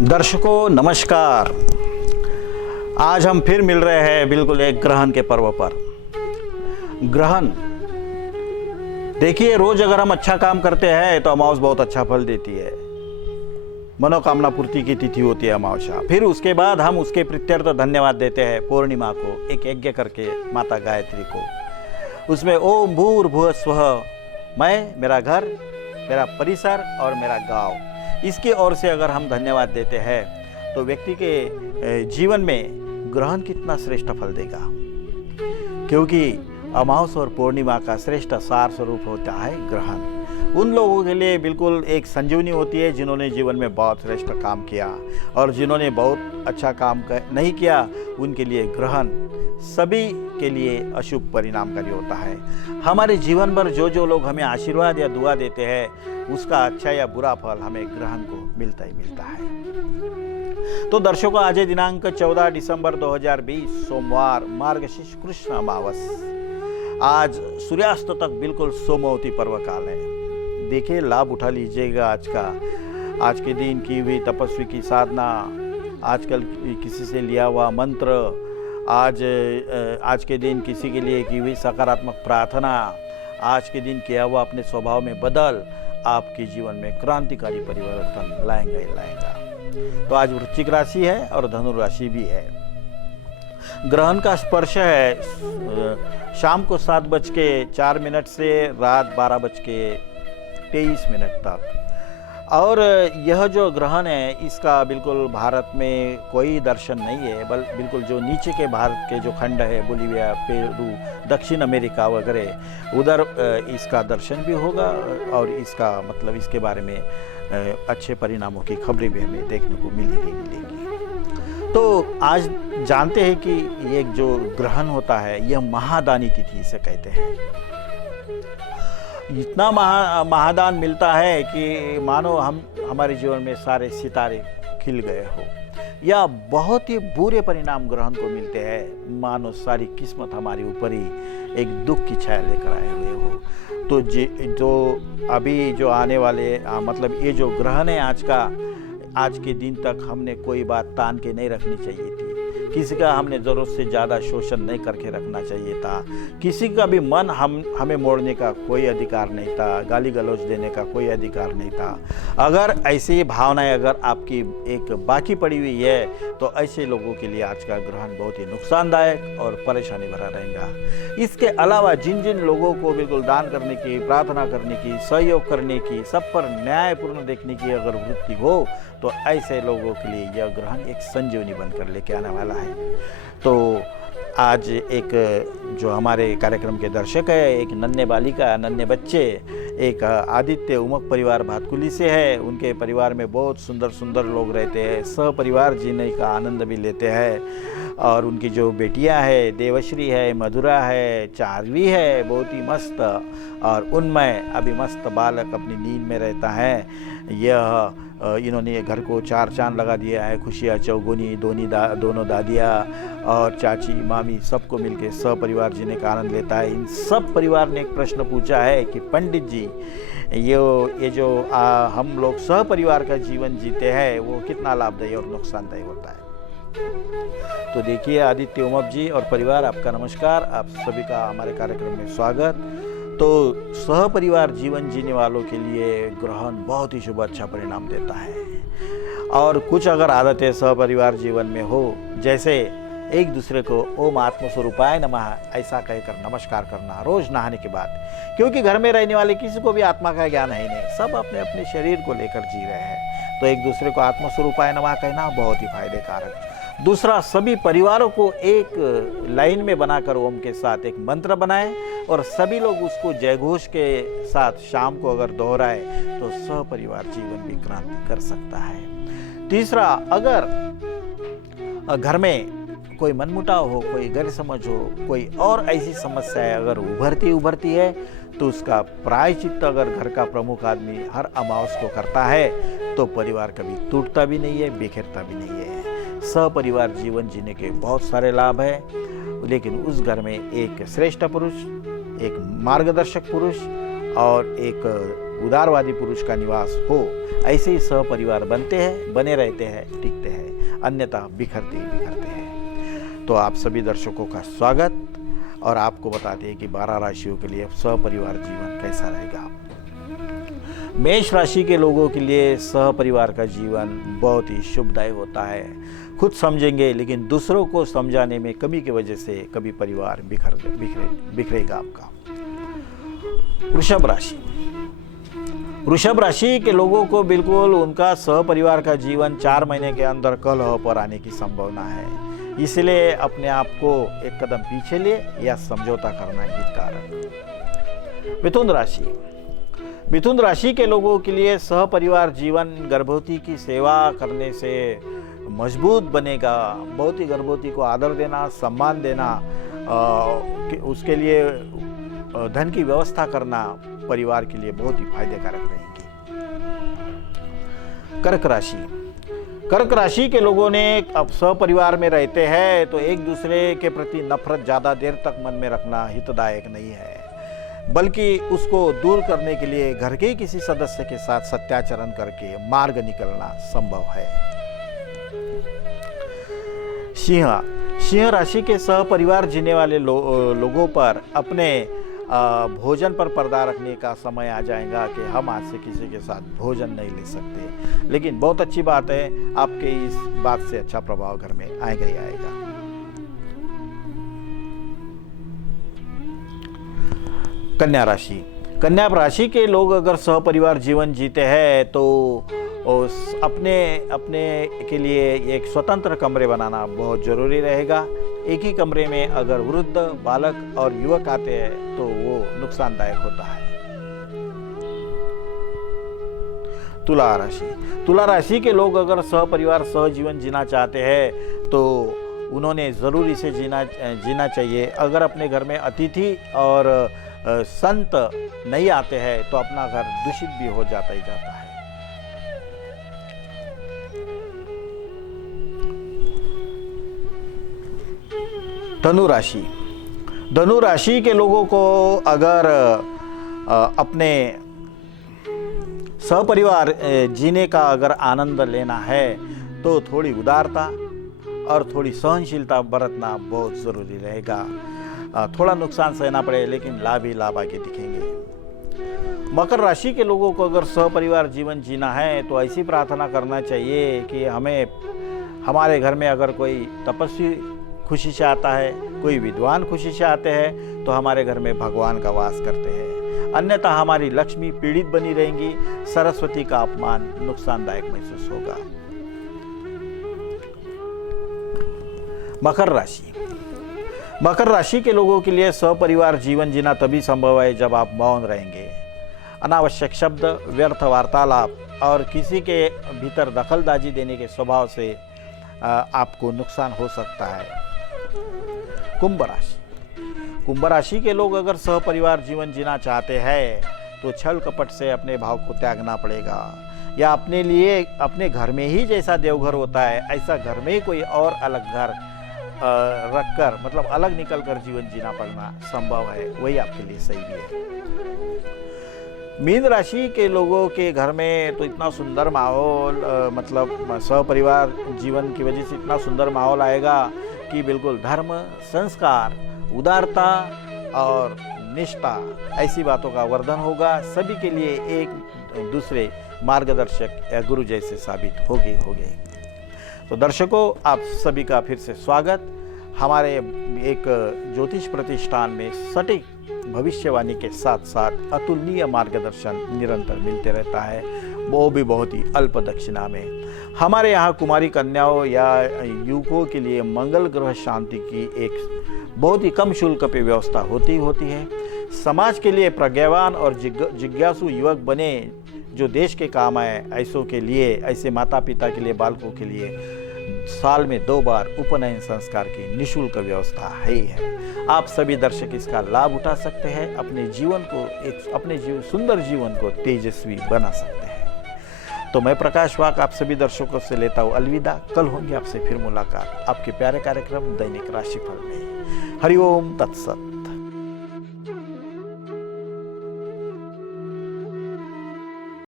दर्शकों नमस्कार। आज हम फिर मिल रहे हैं बिल्कुल एक ग्रहण के पर्व पर। ग्रहण देखिए, रोज अगर हम अच्छा काम करते हैं तो अमावस बहुत अच्छा फल देती है। मनोकामना पूर्ति की तिथि होती है अमावस्या। फिर उसके बाद हम उसके प्रत्यर्थ धन्यवाद देते हैं पूर्णिमा को, एक यज्ञ करके माता गायत्री को। उसमें ओम भूर्भुवः स्वः, मैं, मेरा घर, मेरा परिसर और मेरा गांव, इसकी ओर से अगर हम धन्यवाद देते हैं तो व्यक्ति के जीवन में ग्रहण कितना श्रेष्ठ फल देगा। क्योंकि अमावस और पूर्णिमा का श्रेष्ठ सार स्वरूप होता है ग्रहण। उन लोगों के लिए बिल्कुल एक संजीवनी होती है जिन्होंने जीवन में बहुत श्रेष्ठ काम किया, और जिन्होंने बहुत अच्छा काम नहीं किया उनके लिए ग्रहण सभी के लिए अशुभ परिणामकारी होता है। हमारे जीवन भर जो लोग हमें आशीर्वाद या दुआ देते हैं उसका अच्छा या बुरा फल हमें ग्रहण को मिलता ही मिलता है। तो दर्शकों, आज दिनांक 14 दिसंबर 2020 सोमवार, मार्गशीर्ष कृष्ण अमावस। आज सूर्यास्त तक बिल्कुल सोमवती पर्व काल है। देखिए, लाभ उठा लीजिएगा आज के दिन की हुई तपस्वी की साधना, आजकल किसी से लिया हुआ मंत्र, आज के दिन किसी के लिए की हुई सकारात्मक प्रार्थना, आज के दिन किया हुआ अपने स्वभाव में बदल आपके जीवन में क्रांतिकारी परिवर्तन लाएगा। तो आज वृश्चिक राशि है और धनु राशि भी है। ग्रहण का स्पर्श है शाम को 7:04 से रात 12:23 तक। और यह जो ग्रहण है इसका बिल्कुल भारत में कोई दर्शन नहीं है, बिल्कुल जो नीचे के भारत के जो खंड है, बोलिविया, पेरू, दक्षिण अमेरिका वगैरह, उधर इसका दर्शन भी होगा और इसका मतलब इसके बारे में अच्छे परिणामों की खबरें भी हमें देखने को मिलेगी। तो आज जानते हैं कि ये जो ग्रहण होता है यह महादानी तिथि से कहते हैं। इतना महादान मिलता है कि मानो हमारे जीवन में सारे सितारे खिल गए हो, या बहुत ही बुरे परिणाम ग्रहण को मिलते हैं, मानो सारी किस्मत हमारे ऊपर ही एक दुख की छाया लेकर आए हुए हो। तो जो अभी जो आने वाले मतलब ये जो ग्रहण है आज के दिन तक हमने कोई बात तान के नहीं रखनी चाहिए थी। किसी का हमने ज़रूरत से ज़्यादा शोषण नहीं करके रखना चाहिए था। किसी का भी मन हमें मोड़ने का कोई अधिकार नहीं था, गाली गलौज देने का कोई अधिकार नहीं था। अगर ऐसी भावनाएं अगर आपकी एक बाकी पड़ी हुई है तो ऐसे लोगों के लिए आज का ग्रहण बहुत ही नुकसानदायक और परेशानी भरा रहेगा। इसके अलावा जिन लोगों को बिल्कुल दान करने की, प्रार्थना करने की, सहयोग करने की, सब पर न्यायपूर्ण देखने की अगर वृत्ति हो तो ऐसे लोगों के लिए यह ग्रहण एक संजीवनी बनकर लेके आने वाला है। तो आज एक जो हमारे कार्यक्रम के दर्शक है, एक नन्हे बालिका, नन्हे बच्चे, एक आदित्य उमक परिवार भातकुली से है। उनके परिवार में बहुत सुंदर लोग रहते हैं, सह परिवार जीने का आनंद भी लेते हैं। और उनकी जो बेटियां है, देवश्री है, मधुरा है, चारवी है, बहुत ही मस्त और उनमें अभी मस्त बालक अपनी नींद में रहता है। यह इन्होंने घर को 4 चांद लगा दिया है। खुशियाँ चौगुनी, दोनों दादियाँ और चाची मामी सबको मिलके सपरिवार जीने का आनंद लेता है। इन सब परिवार ने एक प्रश्न पूछा है कि पंडित जी, ये जो हम लोग सहपरिवार का जीवन जीते हैं वो कितना लाभदायी और नुकसानदायी होता है। तो देखिए, आदित्य उमप जी और परिवार, आपका नमस्कार, आप सभी का हमारे कार्यक्रम में स्वागत। तो सहपरिवार जीवन जीने वालों के लिए ग्रहण बहुत ही शुभ अच्छा परिणाम देता है। और कुछ अगर आदतें सहपरिवार जीवन में हो, जैसे एक दूसरे को ओम आत्मस्वरूपाय नमः ऐसा कहकर नमस्कार करना रोज नहाने के बाद, क्योंकि घर में रहने वाले किसी को भी आत्मा का ज्ञान है ही नहीं, सब अपने अपने शरीर को लेकर जी रहे हैं। तो एक दूसरे को आत्मस्वरूपाय नमः कहना बहुत ही फायदे कारक। दूसरा, सभी परिवारों को एक लाइन में बनाकर ओम के साथ एक मंत्र बनाएं और सभी लोग उसको जयघोष के साथ शाम को अगर दोहराए तो सहपरिवार जीवन भी क्रांति कर सकता है। तीसरा, अगर घर में कोई मनमुटाव हो, कोई गैरसमझ हो, कोई और ऐसी समस्याएं अगर उभरती है तो उसका प्रायश्चित अगर घर का प्रमुख आदमी हर अमावस को करता है तो परिवार कभी टूटता भी नहीं है, बिखरता भी नहीं है। सहपरिवार जीवन जीने के बहुत सारे लाभ हैं, लेकिन उस घर में एक श्रेष्ठ पुरुष, एक मार्गदर्शक पुरुष और एक उदारवादी पुरुष का निवास हो, ऐसे ही सहपरिवार बनते हैं, बने रहते हैं, टिकते हैं, अन्यथा बिखरते ही बिखरते हैं। तो आप सभी दर्शकों का स्वागत, और आपको बताते हैं कि 12 राशियों के लिए सहपरिवार जीवन कैसा रहेगा। मेष राशि के लोगों के लिए सहपरिवार का जीवन बहुत ही शुभदायक होता है। खुद समझेंगे, लेकिन दूसरों को समझाने में कमी की वजह से कभी परिवार बिखरेगा आपका। वृषभ राशि के लोगों को बिल्कुल उनका सहपरिवार का जीवन 4 महीने के अंदर कलह पर आने की संभावना है, इसलिए अपने आप को एक कदम पीछे ले या समझौता करना हितकारक। मिथुन राशि के लोगों के लिए सहपरिवार जीवन गर्भवती की सेवा करने से मजबूत बनेगा। बहुत ही गर्भवती को आदर देना, सम्मान देना, उसके लिए धन की व्यवस्था करना परिवार के लिए बहुत ही फायदेकारक रहेंगी। कर्क राशि के लोगों ने अब सहपरिवार में रहते हैं तो एक दूसरे के प्रति नफरत ज्यादा देर तक मन में रखना हितदायक नहीं है, बल्कि उसको दूर करने के लिए घर के किसी सदस्य के साथ सत्याचरण करके मार्ग निकलना संभव है। सिंह राशि के सहपरिवार जीने वाले लोगों पर अपने भोजन पर पर्दा रखने का समय आ जाएगा कि हम आज से किसी के साथ भोजन नहीं ले सकते, लेकिन बहुत अच्छी बात है, आपके इस बात से अच्छा प्रभाव घर में आएगा ही आएगा। कन्या राशि के लोग अगर सहपरिवार जीवन जीते हैं तो अपने के लिए एक स्वतंत्र कमरे बनाना बहुत जरूरी रहेगा। एक ही कमरे में अगर वृद्ध, बालक और युवक आते हैं तो वो नुकसानदायक होता है। तुला राशि के लोग अगर सहपरिवार सहजीवन जीना चाहते हैं तो उन्होंने जरूर इसे जीना चाहिए। अगर अपने घर में अतिथि और संत नहीं आते हैं तो अपना घर दूषित भी हो जाता है। धनु राशि के लोगों को अगर अपने सहपरिवार जीने का अगर आनंद लेना है तो थोड़ी उदारता और थोड़ी सहनशीलता बरतना बहुत जरूरी रहेगा। थोड़ा नुकसान सहना पड़े, लेकिन लाभ ही लाभ आगे दिखेंगे। मकर राशि के लोगों को अगर सहपरिवार जीवन जीना है तो ऐसी प्रार्थना करना चाहिए कि हमारे घर में अगर कोई तपस्वी खुशी से आता है, कोई विद्वान खुशी से आते हैं तो हमारे घर में भगवान का वास करते हैं, अन्यथा हमारी लक्ष्मी पीड़ित बनी रहेंगी, सरस्वती का अपमान नुकसानदायक महसूस होगा। मकर राशि के लोगों के लिए सहपरिवार जीवन जीना तभी संभव है जब आप मौन रहेंगे। अनावश्यक शब्द, व्यर्थ वार्तालाप और किसी के भीतर दखलंदाजी देने के स्वभाव से आपको नुकसान हो सकता है। कुंभ राशि के लोग अगर सहपरिवार जीवन जीना चाहते हैं तो छल कपट से अपने भाव को त्यागना पड़ेगा, या अपने लिए अपने घर में ही जैसा देवघर होता है ऐसा घर में ही कोई और अलग घर रखकर, मतलब अलग निकलकर जीवन जीना पड़ना संभव है, वही आपके लिए सही भी है। मीन राशि के लोगों के घर में तो इतना सुंदर माहौल, मतलब सहपरिवार जीवन की वजह से इतना सुंदर माहौल आएगा कि बिल्कुल धर्म, संस्कार, उदारता और निष्ठा ऐसी बातों का वर्धन होगा। सभी के लिए एक दूसरे मार्गदर्शक या गुरु जैसे साबित होंगे। तो दर्शकों, आप सभी का फिर से स्वागत। हमारे एक ज्योतिष प्रतिष्ठान में सटीक भविष्यवाणी के साथ साथ अतुलनीय मार्गदर्शन निरंतर मिलते रहता है, वो भी बहुत ही अल्प दक्षिणा में। हमारे यहाँ कुमारी कन्याओं या युवकों के लिए मंगल ग्रह शांति की एक बहुत ही कम शुल्क पे व्यवस्था होती है। समाज के लिए प्रज्ञावान और जिज्ञासु युवक बने जो देश के काम आए, ऐसों के लिए, ऐसे माता पिता के लिए, बालकों के लिए साल में 2 बार उपनयन संस्कार की निःशुल्क व्यवस्था है। आप सभी दर्शक इसका लाभ उठा सकते हैं, अपने सुंदर जीवन को तेजस्वी बना सकते हैं। तो मैं प्रकाश वाक आप सभी दर्शकों से लेता हूँ अलविदा। कल होंगे आपसे फिर मुलाकात आपके प्यारे कार्यक्रम दैनिक राशिफल में। हरिओम तत्सत।